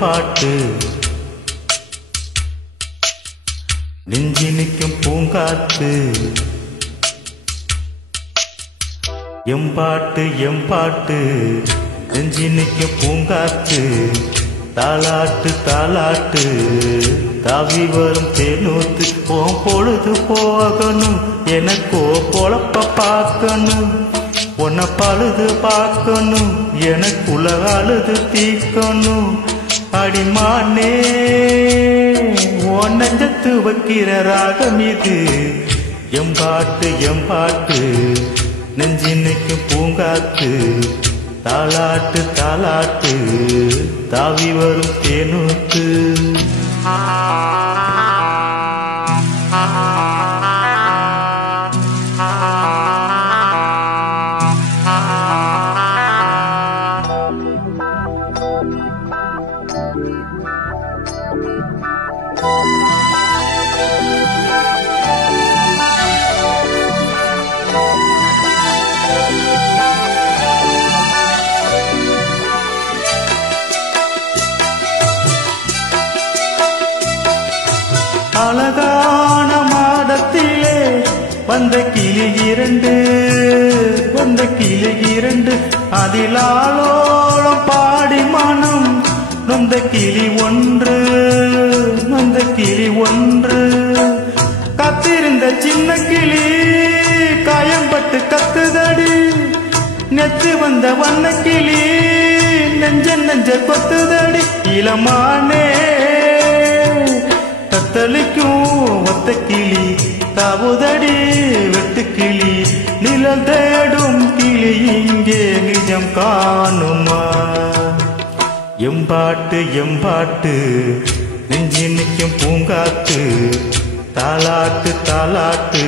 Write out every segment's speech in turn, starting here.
பாட்டு நெஞ்சி நிற்கும் பூங்காத்து எம்பாட்டு நெஞ்சி நிற்கும் பூங்காத்து தாலாட்டு தாலாட்டு தாவி வரும் தேனூத்து போம் பொழுது போகணும் எனக்கோ பொழப்ப பார்க்கணும் உன்னை பழுது பார்க்கணும் எனக்குள்ள அழுது தீக்கணும் அடிமானே உன் நெஞ்சத்து வைக்கிற ராகம் இது எம்பாட்டு நெஞ்சினுக்கு பூங்காத்து தாலாட்டு தாலாட்டு தாவி வரும் தேனூத்து அழகான மாடத்திலே வந்த கிளி இரண்டு அதில் ஆலோலம் பாடி மனம் நொந்த கிளி ஒன்று கத்திருந்த சின்ன கிளி காயம்பட்டு கத்துதடி நெத்து வந்த வண்ண கிளி நெஞ்ச கொத்துதடி இளமானே தத்தளிக்கும் ஒத்த கிளி தாவுதடி வெட்டு கிளி நிழல் தேடும் கிளி இங்கே நிஜம் காணுமா எம்பாட்டு நெஞ்சி நிற்கும் பூங்காத்து தாலாட்டு தாலாட்டு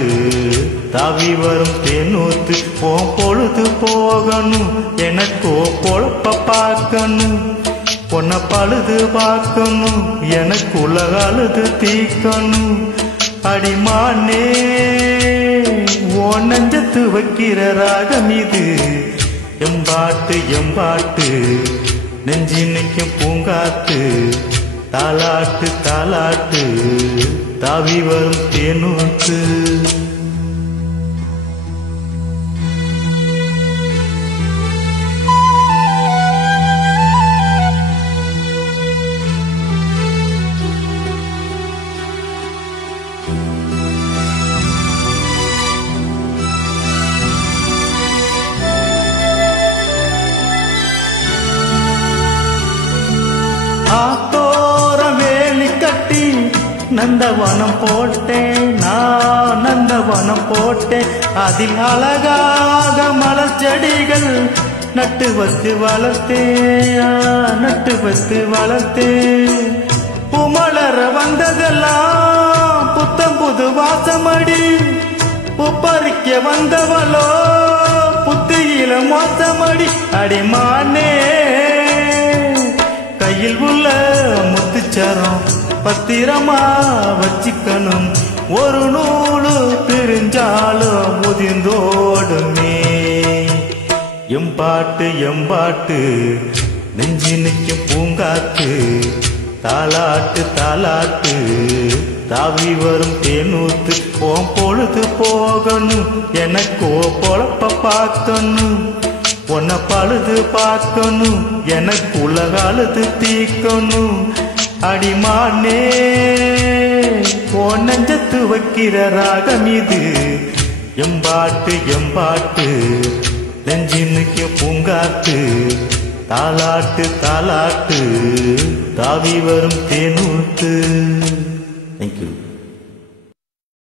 தாவி வரும் தேனூத்து போம் பொழுது போகணும் எனக்கோ பொழப்ப பார்க்கணும் உன்னை பழுது பார்க்கணும் எனக்குள்ள அழுது தீக்கணும் அடிமானே உன் நெஞ்சத்து வைக்கிற ராகம் இது எம்பாட்டு நெஞ்சி நிற்கும் பூங்காத்து தாலாட்டு தாலாட்டு தாவி வரும் தேனூத்து ஆத்தோர வேலி கட்டி நந்தவனம் போட்டேன் நான் நந்தவனம் போட்டேன் அதில் அழகாக மலர் செடிகள் நட்டு வச்சு வளர்த்தேன் பூமலர வந்ததெல்லாம் புத்தம் புது வாசமடி பூப்பறிக்க வந்தவளோ புத்தியில மோசமடி அடிமானே கையில் உள்ள முத்துச்சரம் பத்திரமா வச்சிக்கணும் ஒரு நூலு பிரிஞ்சாலும் முதிர்ந்தோடுமே எம்பாட்டு நெஞ்சி நிற்கும் பூங்காத்து தாலாட்டு தாலாட்டு தாவி வரும் தேனூத்து போம் பொழுது போகணும் எனக்கோ பொழப்ப பார்க்கணும் உன்னை பழுது பார்க்கணும் எனக்குள்ள அழுது தீக்கணும் அடிமானே உன் நெஞ்சத்து வைக்கிற ராகம் இது எம்பாட்டு நெஞ்சினுக்கு பூங்காத்து தாலாட்டு தாலாட்டு தாவி வரும் தேனூத்து. Thank you.